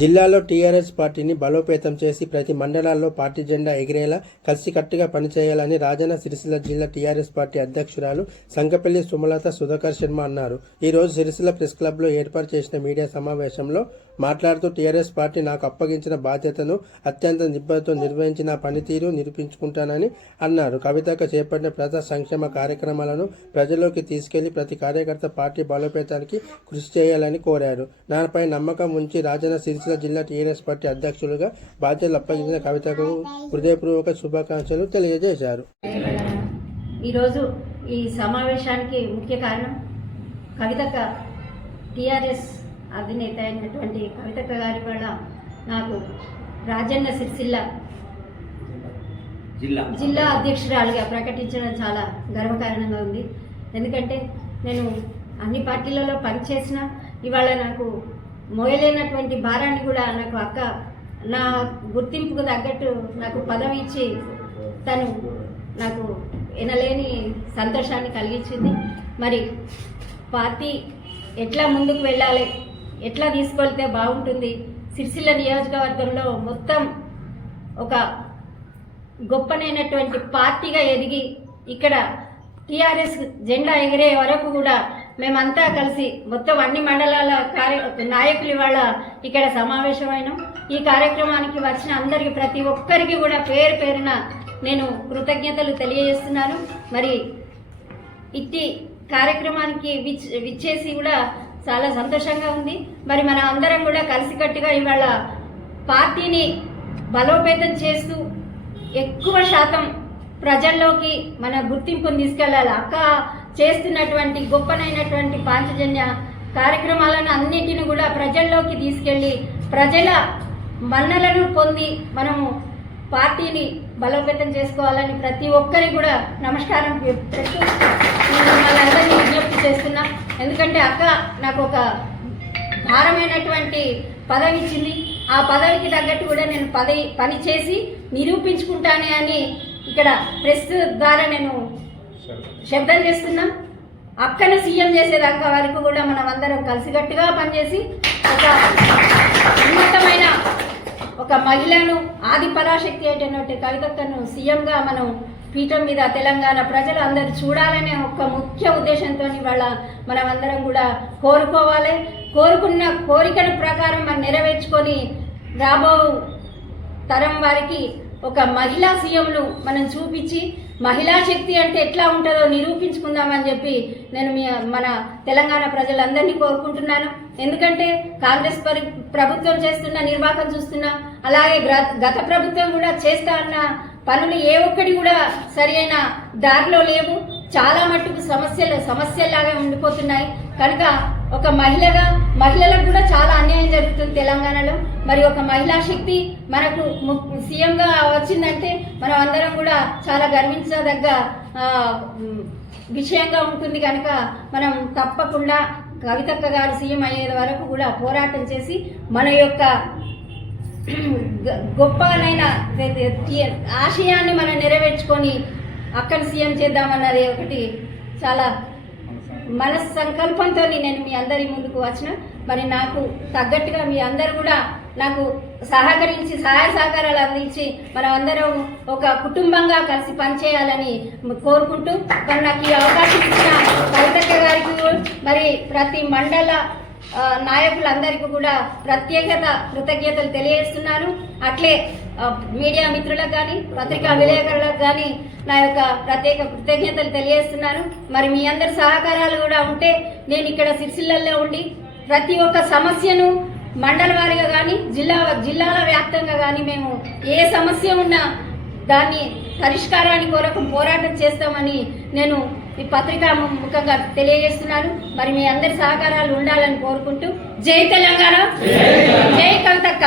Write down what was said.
జిల్లాలో టీఆర్ఎస్ పార్టీని బలోపేతం చేసి ప్రతి మండలాల్లో పార్టీ జెండా ఎగిరేలా కలిసికట్టుగా పనిచేయాలని రాజన్న సిరిసిల్ల జిల్లా టీఆర్ఎస్ పార్టీ అధ్యక్షురాలు సంకపల్లి సుమలత సుధాకర్ శర్మ అన్నారు. ఈ రోజు సిరిసిల్ల ప్రెస్ క్లబ్లో ఏర్పాటు చేసిన మీడియా సమావేశంలో మాట్లాడుతూ టీఆర్ఎస్ పార్టీ నాకు అప్పగించిన బాధ్యతను అత్యంత నిబద్ధతతో నిర్వహించి నా పనితీరు నిరూపించుకుంటానని అన్నారు. కవితక్క చేపట్టిన ప్రజా సంక్షేమ కార్యక్రమాలను ప్రజల్లోకి తీసుకెళ్లి ప్రతి కార్యకర్త పార్టీ బలోపేతానికి కృషి చేయాలని కోరారు. నాపై నమ్మకం ఉంచి రాజన్న సిరిసిల్ల జిల్లా టీఆర్ఎస్ పార్టీ అధ్యక్షులుగా బాధ్యతలు అప్పగించిన కవితకు హృదయపూర్వక శుభాకాంక్షలు తెలియజేశారు. ఈరోజు ఈ సమావేశానికి ముఖ్య కారణం కవితక్క టీఆర్ఎస్ అధినేత అయినటువంటి కవితక్క గారి వల్ల నాకు రాజన్న సిరిసిల్ల జిల్లా అధ్యక్షురాలుగా ప్రకటించడం చాలా గర్వకారణంగా ఉంది. ఎందుకంటే నేను అన్ని పార్టీలలో పనిచేసిన ఇవాళ నాకు మోయలేనటువంటి భారాన్ని కూడా నాకు అక్క నా గుర్తింపుకు తగ్గట్టు నాకు పదవి ఇచ్చి తను నాకు ఎనలేని సంతోషాన్ని కలిగించింది. మరి పార్టీ ఎట్లా ముందుకు వెళ్ళాలి, ఎట్లా తీసుకెళ్తే బాగుంటుంది, సిరిసిల్ల నియోజకవర్గంలో మొత్తం ఒక గొప్పనైనటువంటి పార్టీగా ఎదిగి ఇక్కడ టీఆర్ఎస్ జెండా ఎగిరే వరకు కూడా మేమంతా కలిసి మొత్తం అన్ని మండలాల నాయకులు ఇవాళ ఇక్కడ సమావేశమైనాం. ఈ కార్యక్రమానికి వచ్చిన అందరికి ప్రతి ఒక్కరికి కూడా పేరు పేరున నేను కృతజ్ఞతలు తెలియజేస్తున్నాను. మరి ఇట్టి కార్యక్రమానికి విచ్చేసి కూడా చాలా సంతోషంగా ఉంది. మరి మన అందరం కూడా కలిసికట్టుగా ఇవాళ పార్టీని బలోపేతం చేస్తూ ఎక్కువ శాతం ప్రజల్లోకి మన గుర్తింపును తీసుకెళ్లాలి. అక్క చేస్తున్నటువంటి గొప్పనైనటువంటి పాంచజన్య కార్యక్రమాలను అన్నింటిని కూడా ప్రజల్లోకి తీసుకెళ్లి ప్రజల మన్నలను పొంది మనము పార్టీని బలోపేతం చేసుకోవాలని ప్రతి ఒక్కరికి కూడా నమస్కారం పెడుతూ వాళ్ళందరినీ విజ్ఞప్తి చేస్తున్నా. ఎందుకంటే అక్క నాకు ఒక భారమైనటువంటి పదవి ఇచ్చింది. ఆ పదవికి తగ్గట్టు కూడా నేను పని చేసి నిరూపించుకుంటానే అని ఇక్కడ ప్రెస్ ద్వారా నేను శబ్దం చేస్తున్నాం. అక్కను సీఎం చేసేదాకా వరకు కూడా మనం అందరం కలిసికట్టుగా పనిచేసి ఒక ఉన్నతమైన ఒక మహిళను ఆది పరాశక్తి అయినటువంటి కవితక్కను సీఎంగా మనం పీఠం మీద తెలంగాణ ప్రజలు అందరు చూడాలనే ఒక ముఖ్య ఉద్దేశంతో ఇవాళ మనం అందరం కూడా కోరుకోవాలి. కోరుకున్న కోరికల ప్రకారం మనం నెరవేర్చుకొని రాబో తరం వారికి ఒక మహిళా సీఎంను మనం చూపించి మహిళా శక్తి అంటే ఎట్లా ఉంటుందో నిరూపించుకుందామని చెప్పి నేను మన తెలంగాణ ప్రజలందరినీ కోరుకుంటున్నాను. ఎందుకంటే కాంగ్రెస్ ప్రభుత్వం చేస్తున్న నిర్వాహకం చూస్తున్నా, అలాగే గత ప్రభుత్వం కూడా చేస్తా అన్న పనులు ఏ ఒక్కటి కూడా సరి అయిన దారిలో లేవు. చాలా మట్టుకు సమస్యలాగా ఉండిపోతున్నాయి. కనుక ఒక మహిళగా మహిళలకు కూడా చాలా అన్యాయం జరుగుతుంది తెలంగాణలో. మరి ఒక మహిళా శక్తి మనకు సీఎంగా వచ్చిందంటే మనం అందరం కూడా చాలా గర్వించదగ్గ విషయంగా ఉంటుంది. కనుక మనం తప్పకుండా కవితక్క గారు సీఎం అయ్యే వరకు కూడా పోరాటం చేసి మన యొక్క గొప్పనైన ఆశయాన్ని మనం నెరవేర్చుకొని అక్కడ సీఎం చేద్దామన్నది ఒకటి చాలా మన సంకల్పంతో నేను మీ అందరి ముందుకు వచ్చిన. మరి నాకు తగ్గట్టుగా మీ అందరు కూడా నాకు సహకరించి సహాయ సహకారాలు అందించి మనం అందరం ఒక కుటుంబంగా కలిసి పనిచేయాలని కోరుకుంటూ మరి నాకు ఈ అవకాశం ఇచ్చిన కవితక్క గారికి మరి ప్రతి మండల నాయకులందరికీ కూడా ప్రత్యేకత కృతజ్ఞతలు తెలియజేస్తున్నాను. అట్లే మీడియా మిత్రులకు కానీ పత్రికా విలేకరులకు కానీ నా యొక్క ప్రత్యేక కృతజ్ఞతలు తెలియజేస్తున్నాను. మరి మీ అందరి సహకారాలు కూడా ఉంటే నేను ఇక్కడ సిరిసిల్లలో ఉండి ప్రతి ఒక్క సమస్యను మండల వారీగా కానీ జిల్లాల వ్యాప్తంగా కానీ మేము ఏ సమస్య ఉన్నా దాన్ని పరిష్కారానికి కొరకు పోరాటం చేస్తామని నేను ఈ పత్రికా ముఖంగా తెలియజేస్తున్నాను. మరి మీ అందరి సహకారాలు ఉండాలని కోరుకుంటూ జై తెలంగాణ, జై కవితక్క.